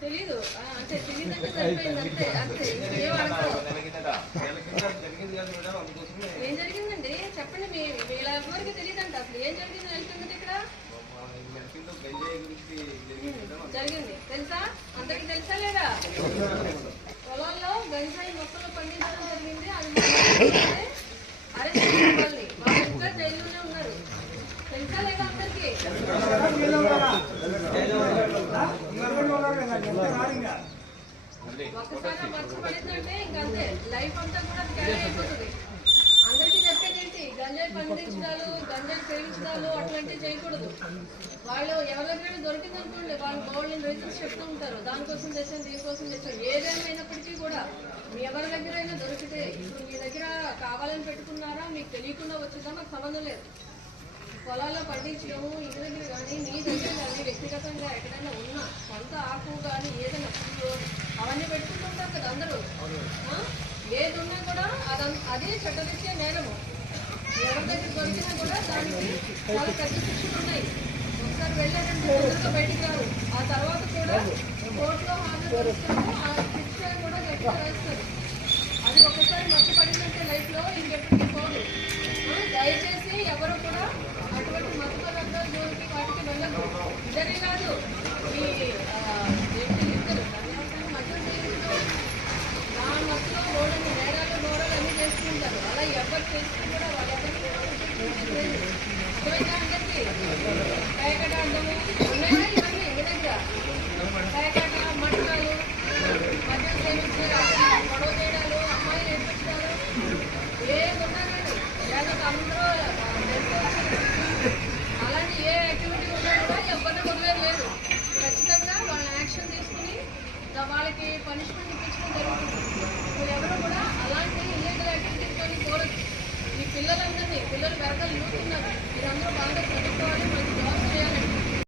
తెలీదు అంటే తెలియదంటే సరిపోయింది అంతే ఏం జరిగిందండి చెప్పండి వీళ్ళ ఎవరికి తెలియదంట అసలు ఏం జరిగింది వెళ్తుంది ఇక్కడ జరిగింది తెలుసా అందరికి తెలుసా లేదా పొలాల్లో గంజాయి మొక్కలు పండించడం జరిగింది అది అరెస్ట్ చేయాలి వాళ్ళు ఇంకా జైల్లోనే ఉన్నారు తెలుసా లేదా అందరికి ఒక్కసారి వర్షం పడిందంటే ఇంకంతే లైఫ్ అంతా కూడా క్యారీ అయిపోతుంది అందరికీ చెప్పేది ఏంటి గంజాయి పండించడాలు గంజాయి సేవించడాలు అట్లాంటివి చేయకూడదు వాళ్ళు ఎవరి దగ్గర దొరికింది అనుకోండి వాళ్ళు గవర్నమెంట్ రీజన్స్ చెప్తూ ఉంటారు దానికోసం తెచ్చాను దీనికోసం తెచ్చాను ఏదేమైనప్పటికీ కూడా మీ ఎవరి దగ్గర అయినా దొరికితే ఇప్పుడు మీ దగ్గర కావాలని పెట్టుకున్నారా మీకు తెలియకుండా వచ్చిందా నాకు సంబంధం లేదు పొలాల్లో పండించడము ఇంటి దగ్గర కానీ మీ దగ్గర కానీ వ్యక్తిగతంగా ఎక్కడైనా ఉన్నా సొంత ఆకు కానీ ఏదైనా పువ్వు అవన్నీ పెట్టుకుంటుంటారు కదా అందరూ ఏది ఉన్నా కూడా అదే చట్టరీత్యా నేరము ఎవరి దగ్గర దొరికినా కూడా దానికి చాలా పెద్ద శిక్షలు ఉన్నాయి ఒకసారి వెళ్ళారంటే తొందరగా బయటికి రారు ఆ తర్వాత కూడా కోర్టులో హాజరుపరుస్తాము ఆ శిక్ష కూడా గట్టిగా వేస్తారు అది ఒకసారి మర్చిపడిందంటే లైఫ్లో ఇంకెప్పటికీ పోదు దయచేసి ఎవరు కూడా అటువంటి మత పదార్థాల జోలికి వాటికి వెళ్ళదు ఇద్దరే కాదు ఈ ఇద్దరు మతం చేయించడం నా మతంలో గోడని నేరాలు అన్నీ చేసుకుంటారు అలా ఎవరు చేస్తే కూడా వాళ్ళెవరికి అందరికీ పేకట అడ్డము ఉన్నాయా ఇవన్నీ మీ దగ్గర పేకట మట్టాలు మద్యం సేవించే గొడవ చేయడాలు అమ్మాయిలు నేర్పించడాలు ఏమున్నా కానీ లేకపోతే అందరూ అలాంటి ఏ యాక్టివిటీ ఉన్నా కూడా ఎవరిని వదిలేదు లేదు ఖచ్చితంగా వాళ్ళని యాక్షన్ తీసుకుని వాళ్ళకి పనిష్మెంట్ ఇప్పించడం జరుగుతుంది ఇప్పుడు ఎవరు కూడా అలాంటి ఇల్లీగల్ యాక్టివిటీస్ కానీ కోరదు ఈ పిల్లలందరినీ పిల్లలు వెరకలు నూతున్నారు మీరందరూ బాగా చదువుకోవాలి